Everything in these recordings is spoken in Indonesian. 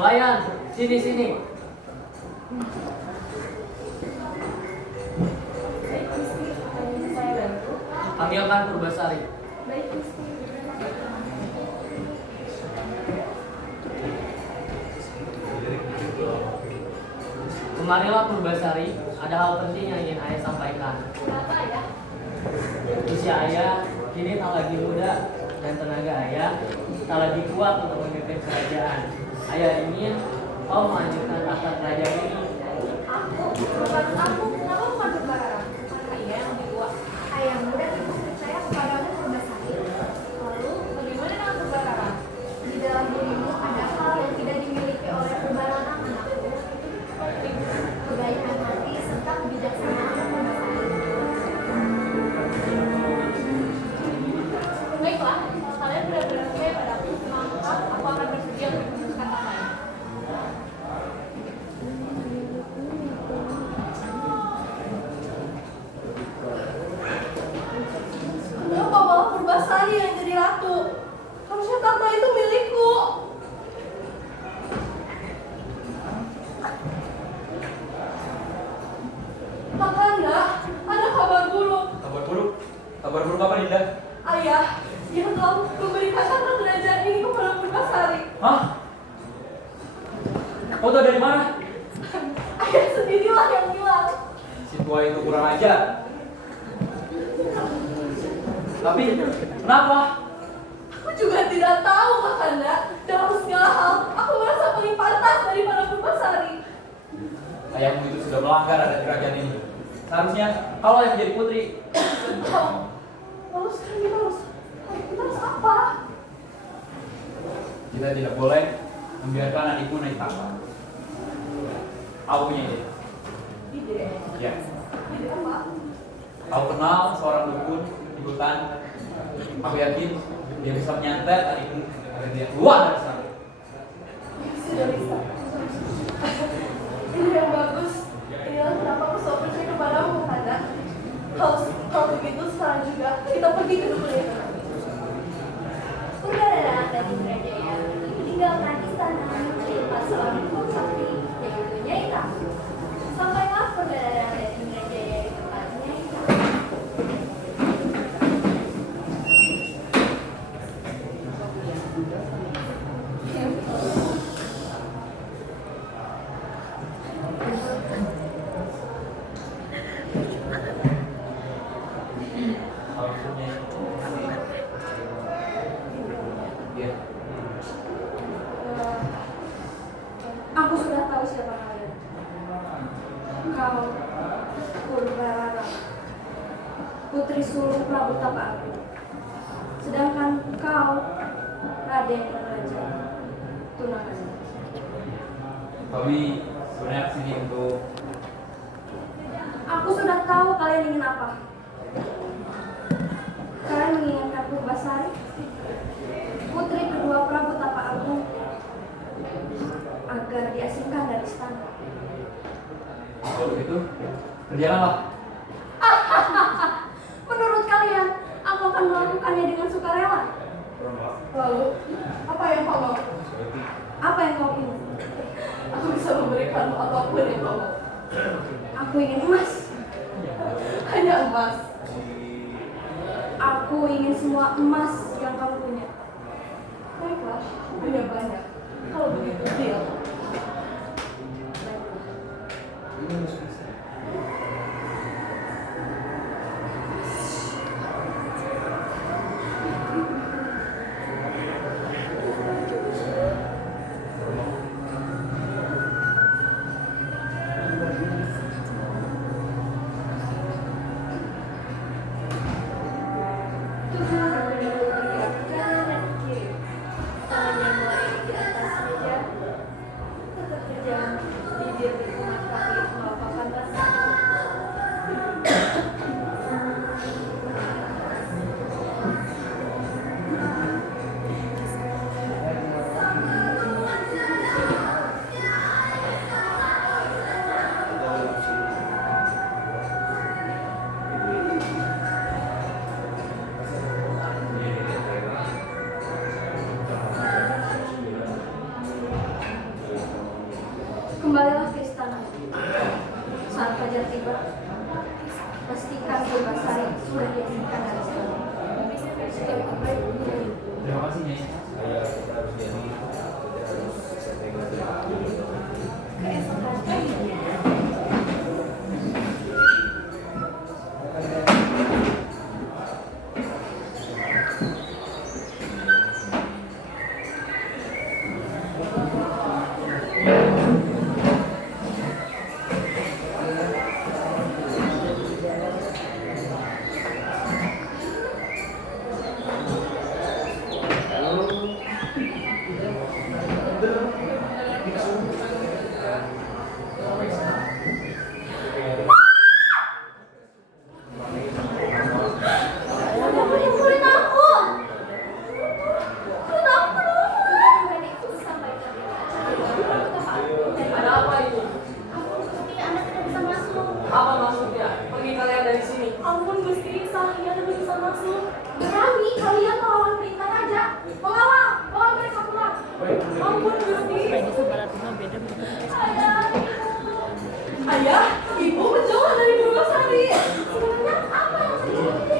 Pelayan, sini sini. Baik, Gusti. Apa yang bisa saya bantu? Panggilkan Purbasari. Baik, Gusti. Kemarilah Purbasari, ada hal penting yang ingin ayah sampaikan. Kenapa ya? Usia ayah kini tak lagi muda dan tenaga ayah tak lagi kuat untuk memimpin kerajaan. Ayah ingin kau melanjutkan tahta kerajaan ini. Aku, kenapa bukan Berbarara? Karena ia yang lebih tua. Ayah muda itu percaya kepadamu Purbasari. Lalu, bagaimana dengan Berbarara? Di dalam dirimu ada hal yang tidak dimiliki oleh Berbarara, anakku. Kebaikan hati serta kebijaksanaan Purbasari. Baiklah, kalau kalian benar-benar percaya padaku, maka aku akan bersedia untuk meneruskan tahtanya. Kenapa malah Purbasari yang jadi ratu? Harusnya tahta itu milikku. Kakanda, ada kabar buruk. Kabar buruk? Kabar buruk apa, Dinda? Ayah, dia telah memberikan tahta kerajaan ini kepada Purbasari. Hah? Kau tahu dari mana? Ayah sendirilah yang bilang. Si tua itu kurang ajar. Tapi, kenapa? Aku juga tidak tahu, Kakanda. Dalam segala hal, aku merasa paling pantas daripada Purbasari. Ayahmu itu sudah melanggar adat kerajaan ini. Seharusnya, kau yang menjadi putri. Lalu sekarang kita harus apa? Kita tidak boleh membiarkan adikmu naik tahta. Aku punya ide. Ide. Ya. Ide apa? Kau kenal seorang dukun di hutan. Aku yakin dia bisa menyantet adikmu agar dia keluar dari sana. Sudah bisa. Ini yang bagus. Inilah kenapa aku selalu percaya kepadamu, Kakanda. Kalau begitu sekarang juga kita pergi ke dukun itu. Berbarara dan Indrajaya meninggalkan istana melepas seorang sakti yaitu Nyai Ratu. Sampailah Berbarara dan Indrajaya di tempat Nyai Ratu. Kau punya Iya. Aku sudah tahu siapa kalian. Kau Purbarara, putri sulung Prabu Tapa Aku. Sedangkan kau Raden Raja tunangan. Kami sebenarnya kesini untuk Aku sudah tahu kalian ingin apa. Kalian menginginkan Purbasari, putri kedua Prabu Tapa Agung, agar diasingkan dari istana. kalau begitu berjalanlah. Menurut kalian, aku akan melakukannya dengan sukarela. Lalu, apa yang kau mau? Apa yang kau ingin? Aku bisa memberikanmu apapun yang kau mau. Aku ingin emas. Hanya emas. Aku ingin semua emas yang kamu punya. Baiklah, punya banyak. Kalau begitu, deal. Kembalilah ke istana. Saat fajar tiba, pastikan Purbasari sudah diizinkan dari istana. Terima kasih, Nyai. Keesokan paginya, kulit aku! Kulit aku! Adikku sampaikan. Ada apa itu? Tapi Anda tidak bisa masuk. Apa maksudnya? Pergi kalian dari sini. Ampun Gusti, saya tidak bisa masuk. Berani kalian melawan perintah raja. Mengawal, bawa mereka pulang. Ampun Gusti. Ayah, ibu menjauh dari Purbasari. Sebenarnya apa yang terjadi?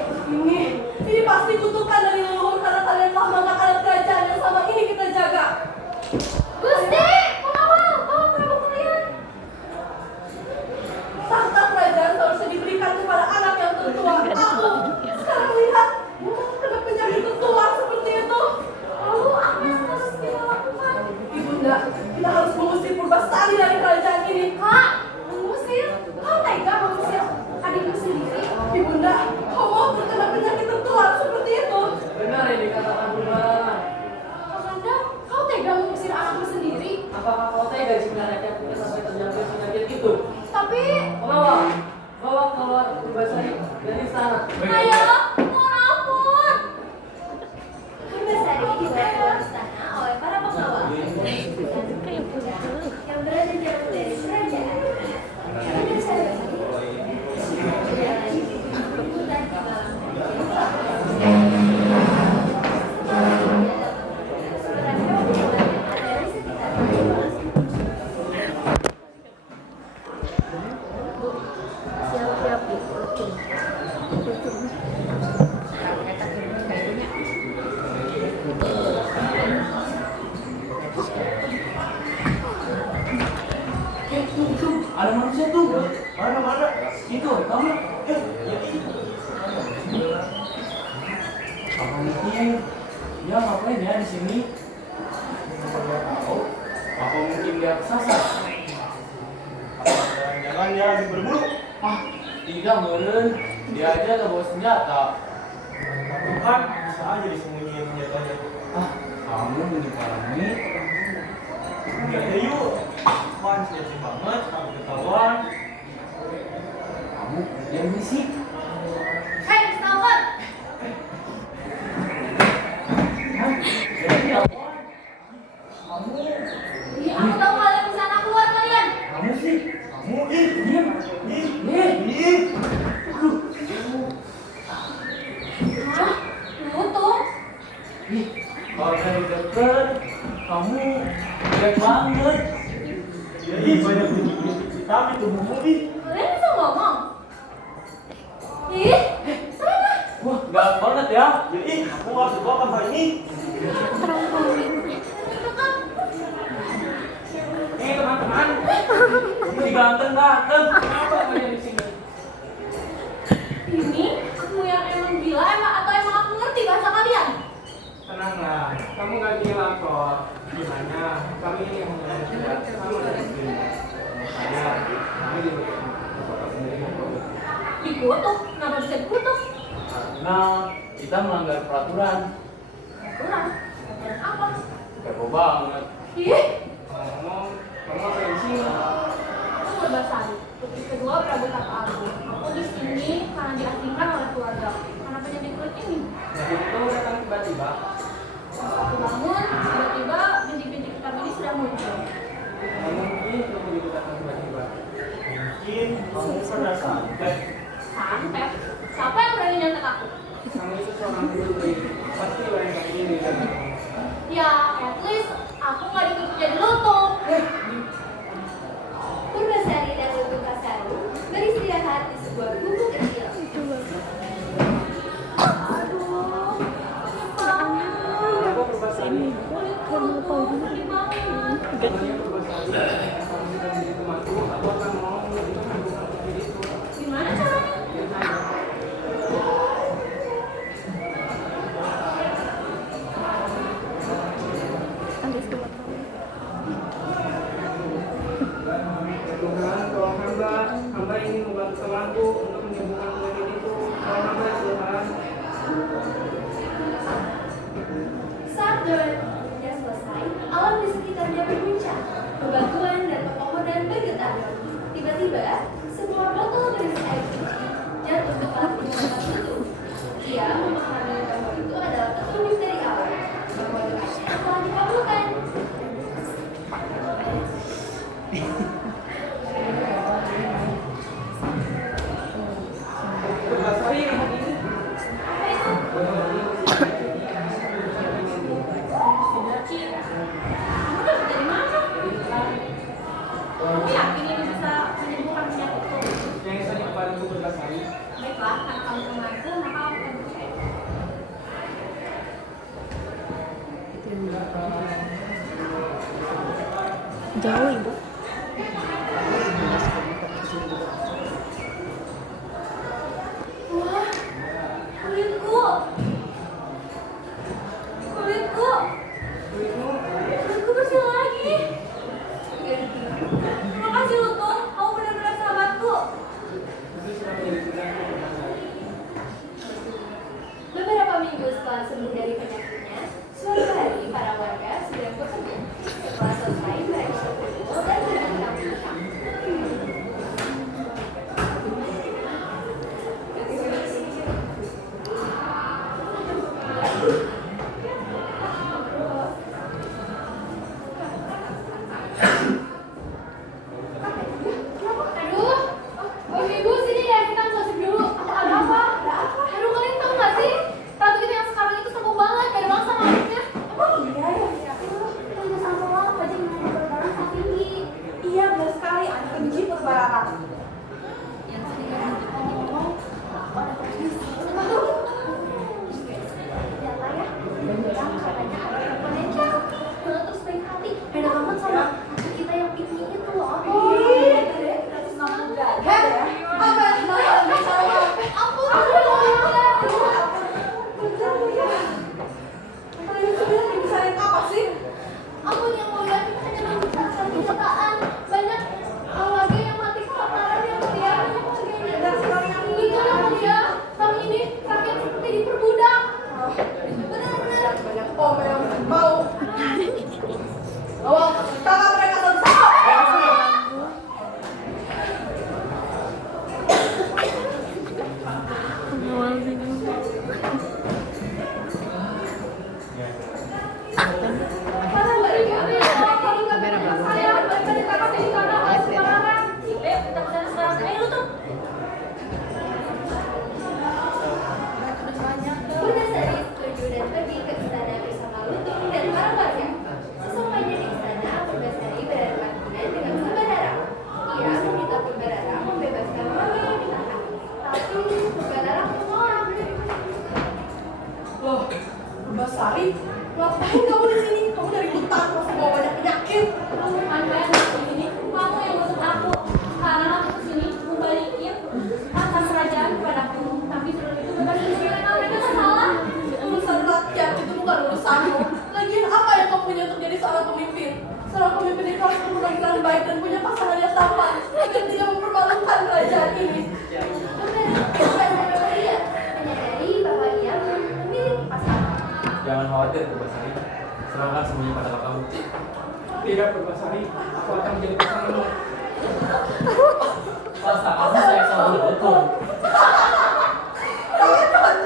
Ini pasti kutukan dari leluhur karena kalian telah mengangkat alat kerajaan yang selama ini kita jaga. Gusti, mengawal, bawa Prabu kalian. Tahta kerajaan seharusnya diberikan kepada anak yang tertua. Aku sekarang lihat kena penyakit tertular seperti itu. Lalu apa yang harus kita lakukan? Ibunda, kita harus mengusir Purbasari dari kerajaan ini. Kak, mengusir? Kau tega mengusir adikmu sendiri? Ibunda, kau mau terkena penyakit tertular seperti itu? Benar yang dikatakan Purbarangan. Kakanda, kau tega mengusir anakmu sendiri? Apakah kau tega jika rakyat kita sampai terjangkit penyakit itu? Tapi, Pengawal, bawa keluar Purbasari dari sana. ayah, mohon ampun. Purbasari dibawa keluar istana oleh para pengawal yang berada jauh dari kerajaan. Purbasari berliputan di malam suara hewan yang ada di sekitar. Siap-siap. Tuh, ada manusia tuh. Mana? Itu, kamu. Ya itu. Apa mungkin dia ngapain ya di sini? Oh, apa mungkin dia kesasar? Jangan dia lagi berburu. Ah, tidak meren. Dia aja nggak bawa senjata. Bukan, bisa aja disembunyiin senjatanya. Ah, kamu menyeparangi. Enggak ada yuk. Apaan senjata banget, takut ketahuan. Kamu yang berisik. Hei, Stalker! Hah? Jadi apa? Kamu, Aku tahu kalian di sana, keluar kalian. kamu sih. Kamu Diam. ih. Hah? Nutup? Ih, kalau dari dekat, kamu jelek banget. Ya ih, banyak hitam itu buku ih. Kalian bisa ngomong? Ih, sana. Wah, galak banget ya. Ya ih, aku harus bawa hal ini. Teman-teman, Si ganteng. kenapa kalian di sini? Ini aku yang emang gila atau emang aku ngerti bahasa kalian? Tenanglah, kamu gak gila kok. Gimana? Kami yang mengajar kamu dari sini. Saya, kami Dikutuk? Kenapa bisa dikutuk? Karena kita melanggar peraturan. Aturan? Aturan apa? Kepo banget. Ih, ngomong, kamu apa di sini? aku Purbasari, putri kedua Prabu Tata Agung. Aku di sini karena diasingkan oleh keluarga. Karena penyakit kulit ini. Jadi itu datang tiba-tiba. Pas aku bangun, tiba-tiba bintik-bintik hitam ini sudah muncul. Mungkin itu datang tiba-tiba. Mungkin kamu pernah santet. Santet? Siapa yang berani nyantet aku? Kamu itu seorang putri, pasti banyak kayak gini kan? Ya, at least aku nggak ditutup jadi lutut. namanya Purbasari. Kalau sudah menjadi temanku, aku akan mau menjadikan hubungan seperti itu. Gimana caranya? Tuhan, tolong hamba ingin membantu temanku untuk menyembuhkan penyakit itu. Tolong hamba ya Tuhan. Saat doanya selesai, alam di sekitarnya berguncang. Bebatuan dan pepohonan bergetar. Tiba-tiba, sebuah botol berisi air suci jatuh ke tempat itu. Ia memahami bahwa itu adalah petunjuk dari Allah bahwa doanya telah dikabulkan. Purbasari, lihat ini. Kamu dapat dari mana? Kamu yakin ini bisa menyembuhkan penyakitku? Yang tadi kepadaku Purbasari. Baiklah, karena kamu temanku, maka aku akan percaya. Jauh ibu. Wah, kulitku. Kulitku. Kulitku bersih lagi. Makasih Lutung, kamu benar-benar sahabatku. Itu sudah menjadi tugasku Purbasari. Beberapa minggu setelah sembuh dari penyakitnya, suatu hari para warga sedang bekerja. Setelah selesai, mereka berkumpul dan berbincang-bincang. Aduh, ibu sini ya, kita gosip dulu. Ada apa? Aduh, kalian tahu nggak sih? Ratu kita yang sekarang itu sombong banget, gak ada bangsa sama anaknya. Emang iya ya? Tanya sama orang aja gimana berbarang saat tinggi. Iya, benar sekali. Anak benci Purbarara. Yang sedang ngomong, ada persis. Lihatlah ya, bilang katanya ada perempuan yang cantik, terus baik hati, beda banget sama kita yang piknik itu loh. Apa yang mau sama? Ampun, Kalian sebenarnya dibicarain apa sih? ampun yang mulia, kita hanya membicarakan kenyataan. Banyak warga yang mati kelaparan yang mulia, banyak warga yang itu yang mulia. Kami ini rakyat seperti diperbudak. Benar-benar. Banyak omel yang mau. Bawa tangkap mereka satu-satu. Para warga, saya balik dari kakak dari kakak sekarang. Ayo kita kesana sekarang. Ayo lu tuh. Purbasari setuju dan pergi ke istana bersama Lutung dan para warga. Sesampainya di istana, Purbasari berhadapan dengan Purbarara. Ia meminta Purbarara membebaskan Mami yang ditahan. Tapi Purbarara menolak. Loh, Purbasari, ngapain kamu di sini? Kamu dari hutan, masih bawa banyak penyakit. Kamu pandai ini, kamu yang masuk aku. Sekarang aku kesini membalikin atas kerajaan kepadaku. Tapi sebelum itu bukan mereka salah. Urusan rakyat itu bukan urusanmu. Lagian apa yang kamu punya untuk jadi seorang pemimpin? Seorang pemimpin itu harus berpenampilan baik dan punya pasangan yang tampan agar tidak mempermalukan kerajaan ini. Menyadari bahwa ia memiliki pasangan. Jangan khawatir Purbasari. Serahkan semuanya pada kamu. Tidak Purbasari, aku akan menjadi pasanganmu. Pasangan saya selalu betul.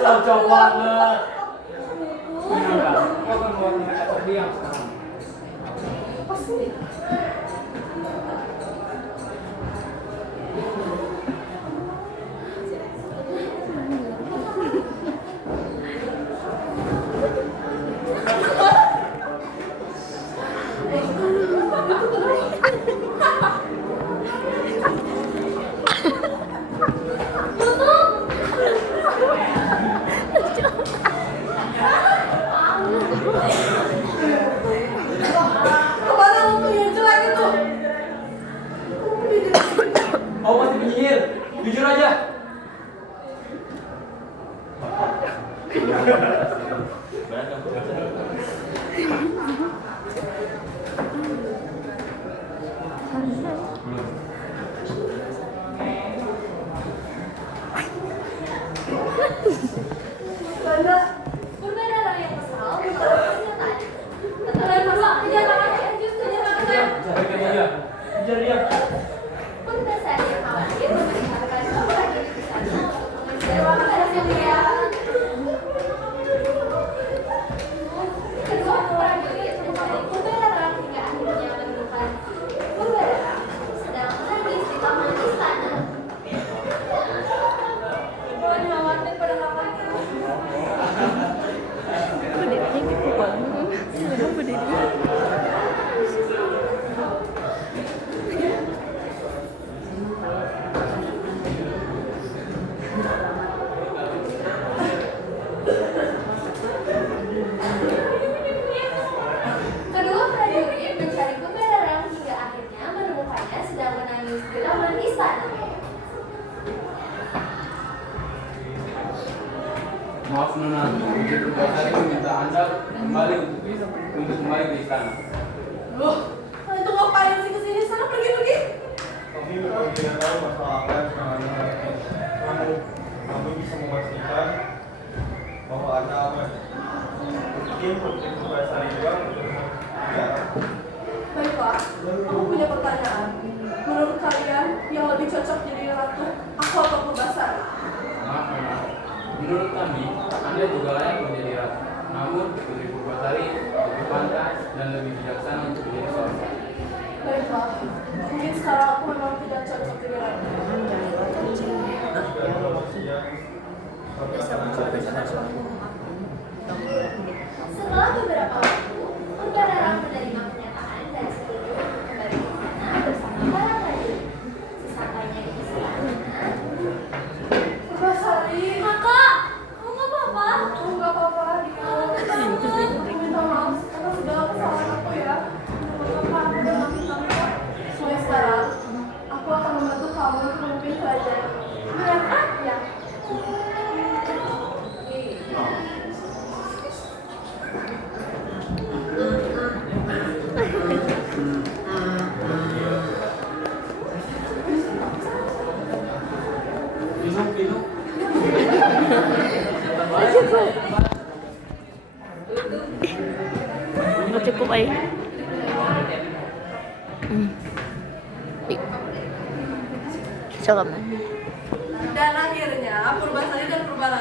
Cocok banget. Kenapa? Aku akan membuat mereka terdiam sekarang. Pasti. Lutung! Jariah. Purbasari yang khawatir memerintahkan semua prajurit di sana untuk mengejar wanita yang mulia. Kedua prajurit mencari Purbalarang hingga akhirnya menemukan Purbalarang sedang menangis di taman istana. Tuhan khawatir pada kamarku. Berdirinya gitu banget. Kenapa berdiri? Kedua prajurit mencari Purbalarang hingga akhirnya menemukannya sedang menangis di taman istana. Maaf Nona, Ibu Purbasari meminta Anda kembali untuk kembali ke istana. Loh, itu ngapain sih kesini? Sana pergi. Kami tidak tahu masalah apa yang sedang Anda hadapi. Kami bisa memastikan bahwa Anda aman. Mungkin Putri Purbasari juga tidak. Baiklah, aku punya pertanyaan. Menurut kalian, yang lebih cocok jadi ratu, aku atau Purbasari? Maaf Nona, menurut kami Anda juga layak menjadi ratu. Namun Putri Purbasari lebih pantas dan lebih bijaksana untuk menjadi seorang ratu. Baiklah, mungkin sekarang aku memang tidak cocok jadi ratu. Jika manusia, kami akan Setelah beberapa waktu, Purbalarang menerima pernyataan dan seluruh kembali ke istana bersama para prajurit. Sesampainya di istana, Purbasari, kakak, kamu nggak apa-apa? aku nggak apa-apa. Aku minta maaf karena sudah kesalahan aku ya. Apa aku udah maafin kamu kok. Mulai sekarang, aku akan membantu kamu untuk memimpin kerajaan. Benar ya? Minum. Nggak cukup aja. Coba man. Dan akhirnya Purbasari dan Purbalarang